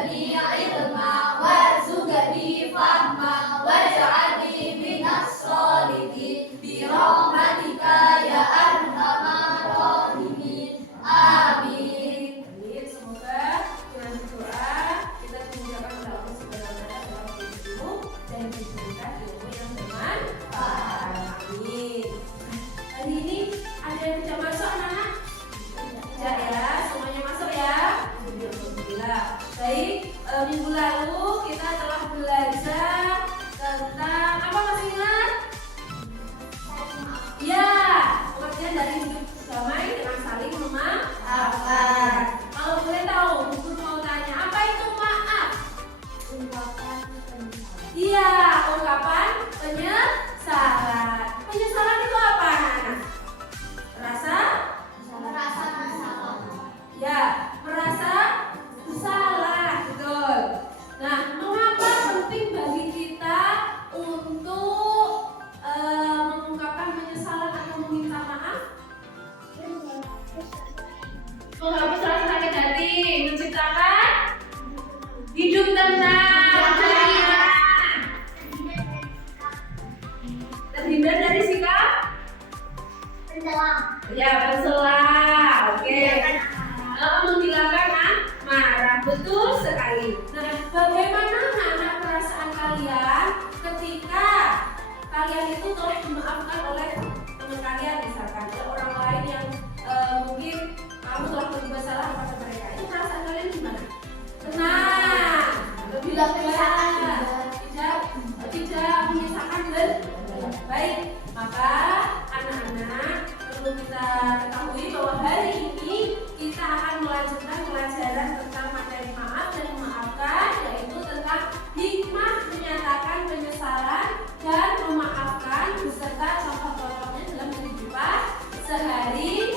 warzuqni ilma warzuqni fahma waj'alni minas sholihin bi rahmatika ya arhamar rahimin. Amin. Semoga dengan berdoa kita dimudahkan dalam segala dalam ilmu dan diberikan ilmu yang bermanfaat. Amin. Hari ini ada yang tidak masuk anak-anak? Tidak ya, semuanya masuk ya. Alhamdulillah. Baik, minggu lalu kita telah belajar tentang apa, masih ingat? Ya, pengertian dari hidup damai dengan saling memaafkan. Kalau boleh tahu, guru mau tanya, apa itu maaf? Ungkapan penyesalan. Iya, ungkapan penyesalan. Penyesalan itu apa, anak-anak? Merasa? Merasa bersalah. Ya, merasa bersalah, betul. Nah, mengapa penting bagi kita untuk mengungkapkan penyesalan atau meminta maaf? Menghapus rasa sakit hati, menciptakan hidup tenang, terhindar dari sikap ya bersela. Oke. Menghilangkan marah, betul sekali. Nah, bagaimana anak perasaan kalian ketika kalian itu telah dimaafkan oleh teman kalian, misalkan oleh orang lain yang mungkin kamu telah berbuat salah kepada mereka, itu perasaan kalian gimana? Tenang, lebih lega, tidak menyisakan dan baik. Maka anak-anak perlu kita ketahui bahwa hari ini kita akan melanjutkan pelajaran tentang materi maaf dan memaafkan, yaitu tentang hikmah menyatakan penyesalan dan memaafkan beserta contoh-contohnya dalam kehidupan sehari-hari.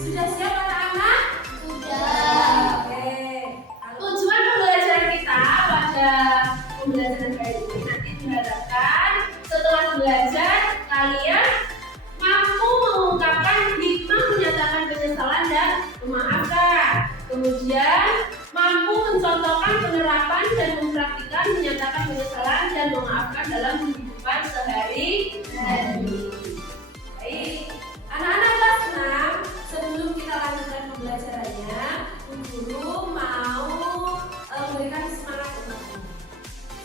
Sudah siap anak-anak? Sudah. Oke. Tujuan pembelajaran kita pada pembelajaran kali ini nanti diharapkan setelah belajar kalian mampu mengungkapkan hikmah menyatakan penyesalan dan memaafkan. Kemudian mampu mencontohkan penerapan dan mempraktikkan menyatakan penyesalan dan memaafkan dalam kehidupan sehari-hari. Baik, anak-anak kelas 6, sebelum kita lanjutkan pembelajarannya, guru mau memberikan semangat untuk kamu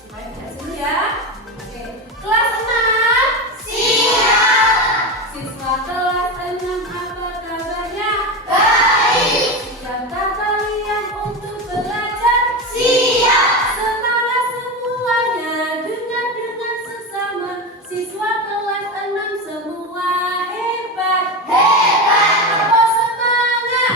supaya tidak seru ya. Oke, kelas 6 Siap. siswa kelas 6 apa kabarnya? Baik. Siapkah kalian untuk belajar? Siap. Semangat semuanya, dengan sesama siswa kelas 6 semua hebat. Hebat. Apa semangat?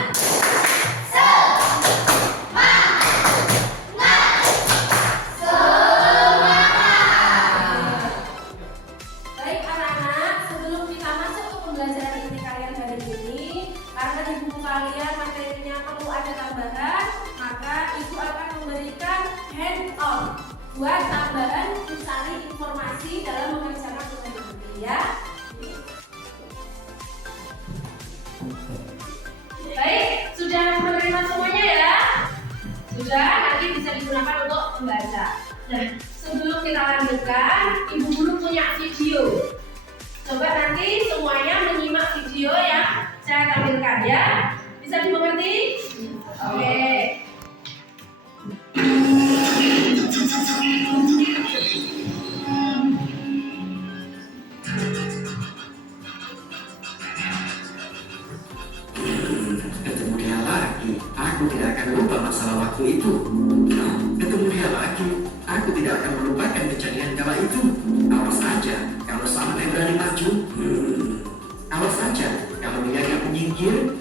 Baik anak-anak, sebelum kita masuk ke pembelajaran inti kalian hari ini, karena di buku kalian materinya perlu ada tambahan, maka ibu akan memberikan hand on buat tambahan mencari informasi dalam mengerjakan tugas nanti ya. Baik, sudah menerima semuanya ya? Sudah, nanti bisa digunakan untuk membaca. Nah, sebelum kita lanjutkan, ibu guru punya video. Coba nanti semuanya menyimak video yang saya tampilkan ya. Bisa dimengerti? Oke. Ketemu dia lagi, aku tidak akan lupa masalah waktu itu. Ketemu dia lagi, aku tidak akan melupakan kejadian kala itu. Awas saja kalau sampai berani maju. Awas saja kalau dia yang menyingkir.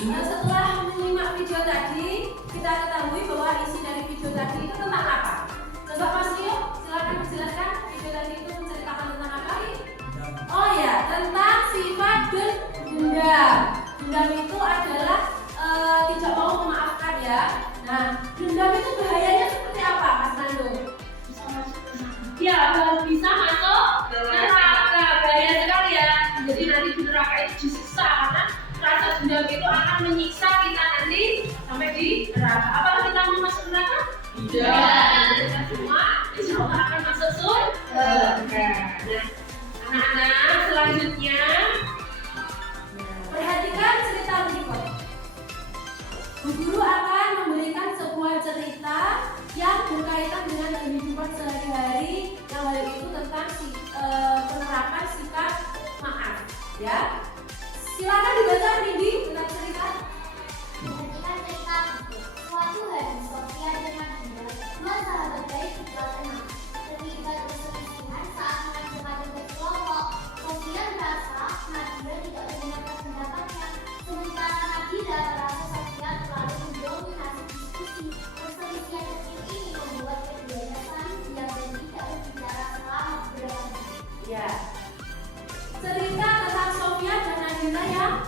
Nah, setelah menyimak video tadi, kita ketahui bahwa isi dari video tadi itu tentang apa? Coba Mas Rio, silakan jelaskan video tadi itu menceritakan tentang apa? Oh ya, tentang sifat dendam. Dendam itu adalah tidak mau memaafkan ya. Nah, dendam itu bahayanya seperti apa, Mas Nando? Ya, bisa masuk neraka. Bahaya sekali ya. Jadi nanti di neraka itu disiksa karena rasa dendam itu akan menyiksa kita nanti sampai di di neraka. Apakah kita mau masuk neraka? Tidak. Kita semua insya Allah akan masuk surga. Nah, anak-anak selanjutnya perhatikan cerita berikut. Bu guru akan memberikan sebuah cerita yang berkaitan dengan kehidupan sehari-hari yang hal itu tentang penerapan sikap maaf. Ya, silakan dibaca Nindi tentang cerita. Perhatikan cerita buku. Suatu hari, Sofia dan Nabila, dua sahabat baik tinggal tenang. Terlibat perselisihan saat mengajar berkelompok. Sofia merasa Nabila tidak mendengarkan pendapatnya, sementara Nabila merasa Sofia terlalu mendominasi diskusi. Perselisihan kecil ini membuat keduanya saling diam dan tidak berbicara selama beberapa menit. Ya, cerita tentang Sofia dan Nabila yang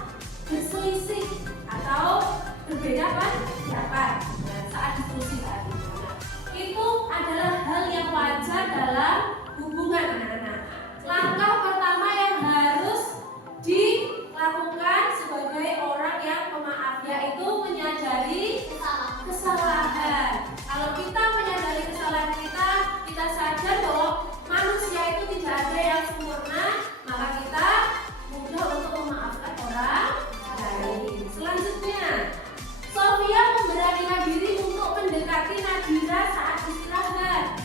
berselisih atau berbeda pendapat saat diskusi tadi. Itu adalah hal yang wajar dalam hubungan anak-anak. Langkah pertama yang harus dilakukan sebagai orang yang pemaaf yaitu menyadari kesalahan. Kalau kita menyadari kesalahan kita sadar bahwa manusia itu tidak ada yang sempurna, maka kita mudah untuk memaafkan orang lain. Selanjutnya, Sofia memberanikan diri untuk mendekati Nabila saat istirahat.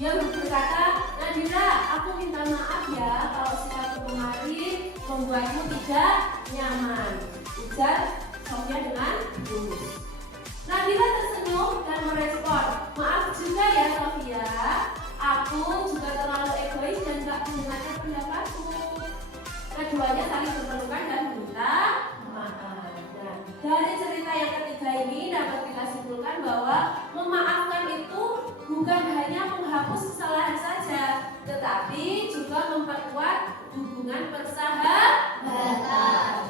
Dia berkata, Nabila, aku minta maaf ya kalau sikapku kemarin membuatmu tidak nyaman. Ujar Sofia dengan tulus. Nabila tersenyum dan merespon, maaf juga ya Sofia, aku juga terlalu egois dan gak mendengarkan pendapatmu. Keduanya saling berpelukan dan meminta maaf. Nah, dari cerita yang ketiga ini dapat kita simpulkan bahwa memaafkan itu bukan hanya menghapus kesalahan saja, tetapi juga memperkuat hubungan persahabatan.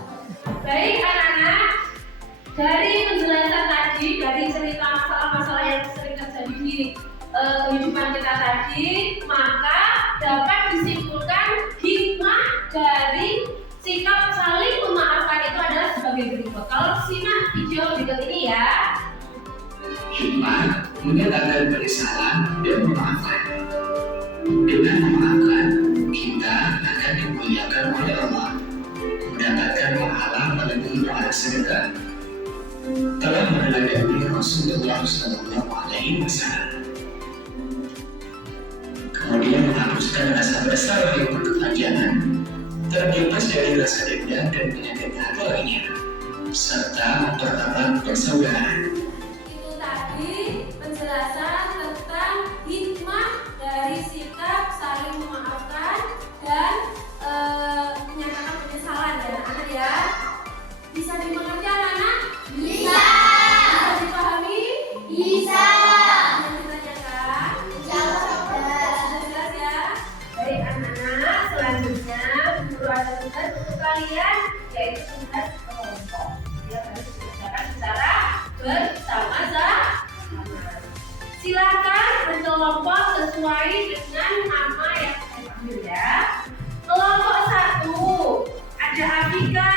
Baik anak-anak, dari penjelasan tadi, dari cerita masalah-masalah yang sering terjadi di kehidupan kita tadi, maka dapat disimpulkan hikmah dari sikap saling memaafkan itu adalah sebagai berikut. Kalau simak video berikut ini ya. Hikmah menyatakan penyesalan dan memaafkan. Dengan memaafkan, kita akan dimuliakan oleh Allah, mendapatkan pahala melebihi pahala sedekah. Telah meneladani Rasulullah SAW. Kemudian menghapuskan rasa bersalah yang berkepanjangan, terbebas dari rasa dendam dan penyakit hati lainnya, serta mempererat persaudaraan. Itu tadi penjelasan tentang hikmah dari sikap saling memaafkan dan menyatakan penyesalan ya anak-anak ya. Bisa dimengerti anak-anak? Bisa. Bisa dipahami? Bisa. Bisa ditanyakan? Jawab. Sudah jelas ya? Baik anak-anak, selanjutnya guru ada tugas untuk kalian yaitu tugas kelompok. Ya, harus dikerjakan secara bersama-sama. Silakan berkelompok sesuai dengan nama yang saya panggil ya. Kelompok 1 ada Afika,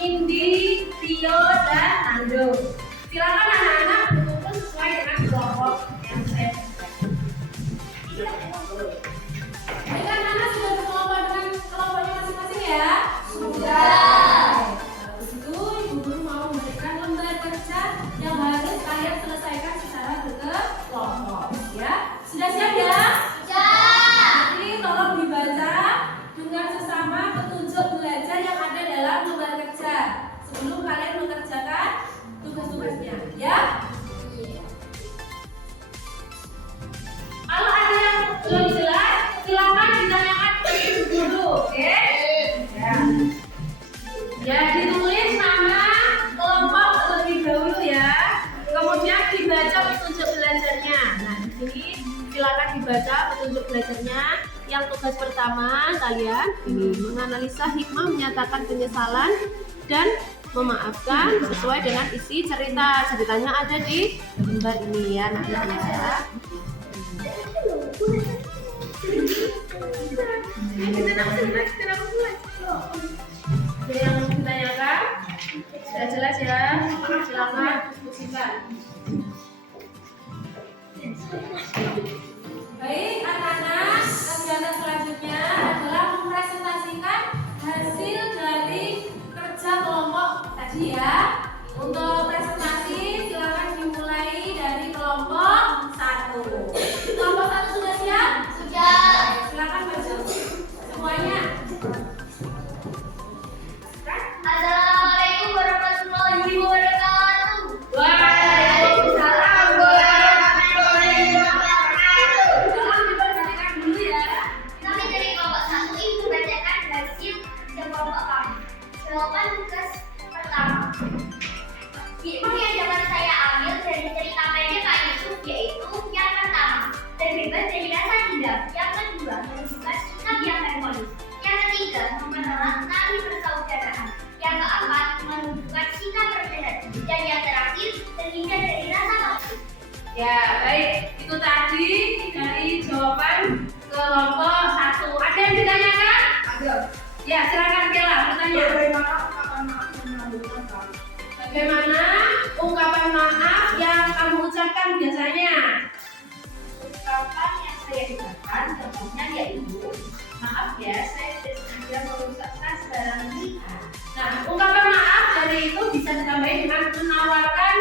Indi, Rio, dan Nando. Silakan anak-anak berkumpul sesuai dengan kelompok yang saya berikan. Baik anak-anak sudah berkelompok dengan kelompoknya masing-masing ya? Sudah. Habis itu ibu guru mau memberikan lembar kerja yang harus kalian selesaikan secara berkelompok ya. Sudah siap ya? Nanti tolong dibaca dengan sesama petunjuk belajar yang ada dalam lembar kerja sebelum kalian mengerjakan tugas-tugasnya ya. Kalau ada yang belum jelas, silakan ditanyakan ke ibu guru, oke? Ya, ditulis nama kelompok terlebih dahulu ya. Kemudian dibaca petunjuk belajarnya. Nah, di sini silakan dibaca petunjuk belajarnya. Yang tugas pertama kalian ini menganalisa hikmah menyatakan penyesalan dan memaafkan sesuai dengan isi cerita. Ceritanya ada di lembar ini ya, anak-anak ya. Ada yang ditanyakan? Sudah jelas ya? Silakan rujukan. Baik, anak-anak, kegiatan selanjutnya adalah mempresentasikan hasil dari kerja kelompok tadi ya. Untuk presentasi silakan dimulai dari kelompok 1. Kelompok 1 sudah siap? Sudah. Silakan maju semuanya. Assalamualaikum warahmatullahi wabarakatuh. Waalaikumsalam warahmatullahi wabarakatuh. Tolong diperhatikan dulu ya. Kami dari kelompok 1 ini membacakan hasil kerja kelompok kami. Jawaban tugas pertama. Yang dapat saya ambil dari cerita pendek Pak Yusuf yaitu yang pertama, terbebas dari rasa dendam. Yang kedua, menunjukkan sikap yang harmonis. Yang ketiga, mempererat tali persaudaraan. Yang keempat, menunjukkan sikap rendah hati. Dan yang terakhir, terhindar dari rasa toksik. Ya, baik. Itu tadi dari jawaban kelompok 1. Ada yang ditanyakan? Ada. Ya, silakan Kela bertanya. Bagaimana ungkapan maaf yang kamu ucapkan Bagaimana ungkapan maaf yang kamu ucapkan biasanya? biasanya? Ungkapan yang saya ucapkan contohnya yaitu maaf ya, saya tidak sengaja merusakkan barang kita. Nah, ungkapan maaf dari itu bisa ditambahin dengan menawarkan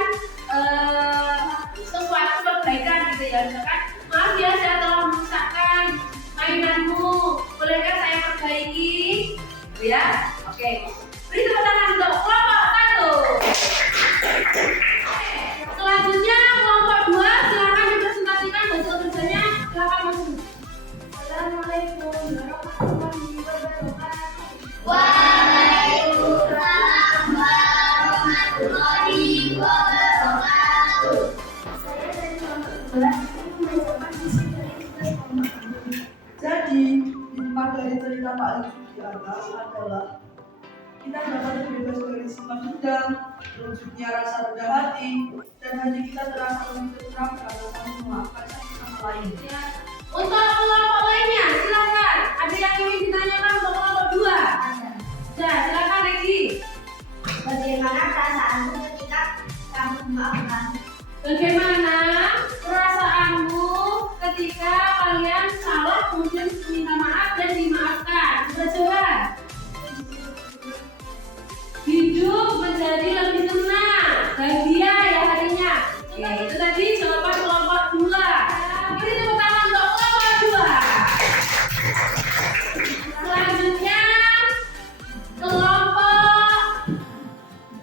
sesuatu perbaikan gitu ya. Misalkan, maaf ya saya telah merusakkan mainanmu, bolehkah saya perbaiki? Gitu ya. Oke. Beri tepuk tangan untuk kelompok 1. Selanjutnya kelompok 2 silakan dipresentasikan hasil kerjanya. Silakan maju. Assalamualaikum warahmatullahi wabarakatuh. Waalaikumsalam warahmatullahi wabarakatuh. Saya dari kelompok 11 ingin membacakan isi dari tugas kelompok kami. Jadi, hikmah dari cerita Pak Yusuf di atas adalah kita dapat terbebas dari sifat dendam, terwujudnya rasa rendah hati, dan hati kita terasa lebih tenang karena saling memaafkan satu sama lain. Ya. Untuk kelompok lainnya silakan. Ada yang ingin ditanyakan untuk kelompok 2? Ada. Ya, silakan Regi. Bagaimana perasaanmu ketika kamu memaafkan? Bagaimana perasaanmu ketika kalian salah kemudian minta maaf dan dimaafkan? Sudah jawab. Hidup menjadi lebih tenang, bahagia ya harinya. Ya, itu tadi jawaban kelompok 2. Beri tepuk tangan untuk kelompok 2. Selanjutnya kelompok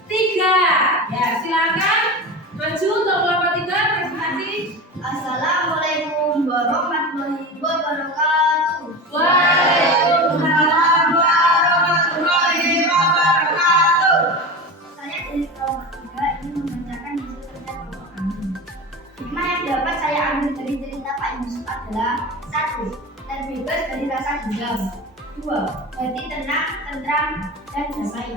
3. Ya, silakan maju untuk kelompok 3 presentasi. Assalamualaikum warahmatullahi wabarakatuh. Waalaikumsalam warahmatullahi wabarakatuh. Saya dari kelompok 3 ingin membacakan hasil kerja kelompok kami. Hikmah yang dapat saya ambil dari cerita Pak Yusuf adalah 1. Terbebas dari rasa dendam. 2. Hati tenang, tentram, dan damai.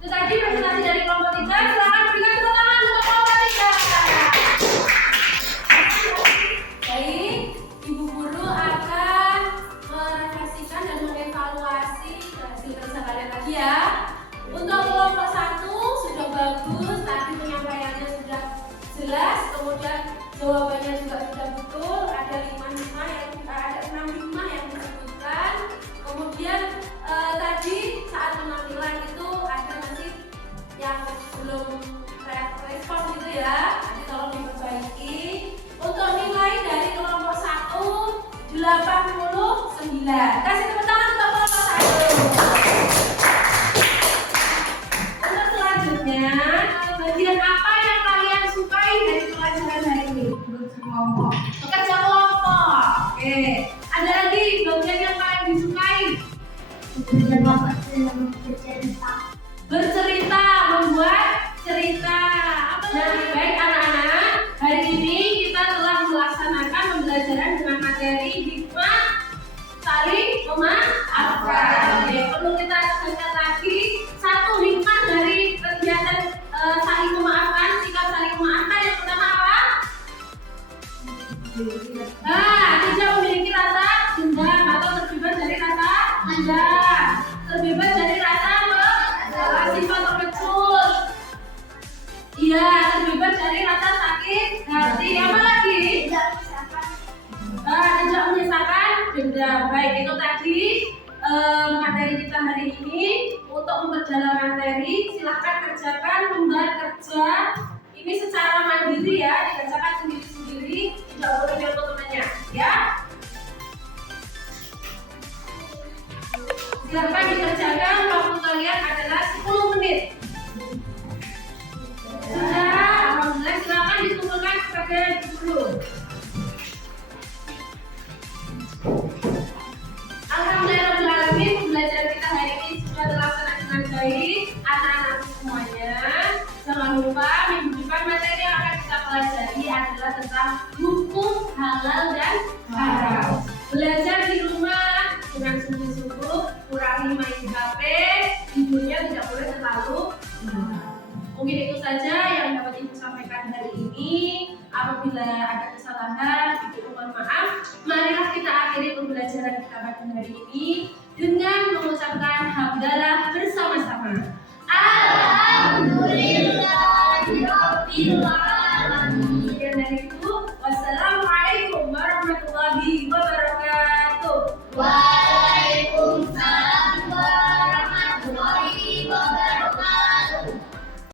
Itu tadi presentasi dari kelompok 3. Silakan berikan tepuk tangan untuk kelompok 3. Baik, Ibu Guru akan merefleksikan dan mengevaluasi hasil kerja kalian tadi ya. Untuk kelompok 1 sudah bagus, tadi penyampaiannya sudah jelas, kemudian jawabannya juga sudah betul. Ada 6 hikmah yang disebutkan. Kemudian tadi saat penampilan itu ada masih yang belum respon gitu ya. Nanti tolong diperbaiki. Untuk nilai dari kelompok 1 89. Kasih tepuk tangan untuk kelompok 1. Untuk selanjutnya, bagian apa yang kalian sukai dari pelajaran hari ini? Kelompok. Bekerja kelompok. Oke. Ada lagi bagian yang paling disukai? Bercerita, membuat cerita. Nah, baik anak-anak, hari ini kita telah melaksanakan pembelajaran dengan materi hikmah saling memaafkan. Oke, perlu kita tegaskan lagi satu hikmah dari kegiatan saling memaafkan, sikap saling memaafkan. Yang pertama apa? Tidak memiliki rasa dendam atau terbebas dari rasa dendam, terbebas dari rasa sifat pengecut. Iya, terbebas dari sudah. Baik, itu tadi materi kita hari ini. Untuk memperdalam materi, silahkan kerjakan lembar kerja ini secara mandiri ya, dikerjakan sendiri-sendiri, tidak boleh nyontoh temannya, ya. Silahkan dikerjakan, waktu kalian adalah 10 menit. Sudah, alhamdulillah, silahkan dikumpulkan kepada guru. Alhamdulillahirrahmanirrahim, pembelajaran kita hari ini sudah terlaksana dengan baik. Anak-anak semuanya, jangan lupa minggu depan materi yang akan kita pelajari adalah tentang hukum halal dan haram. Belajar di rumah dengan sungguh-sungguh, kurangi main HP, tidurnya tidak boleh terlalu malam. Mungkin itu saja yang dapat Ibu sampaikan hari ini. Apabila ada kesalahan, Ibu mohon maaf. Marilah kita akhiri pembelajaran kita pada hari ini.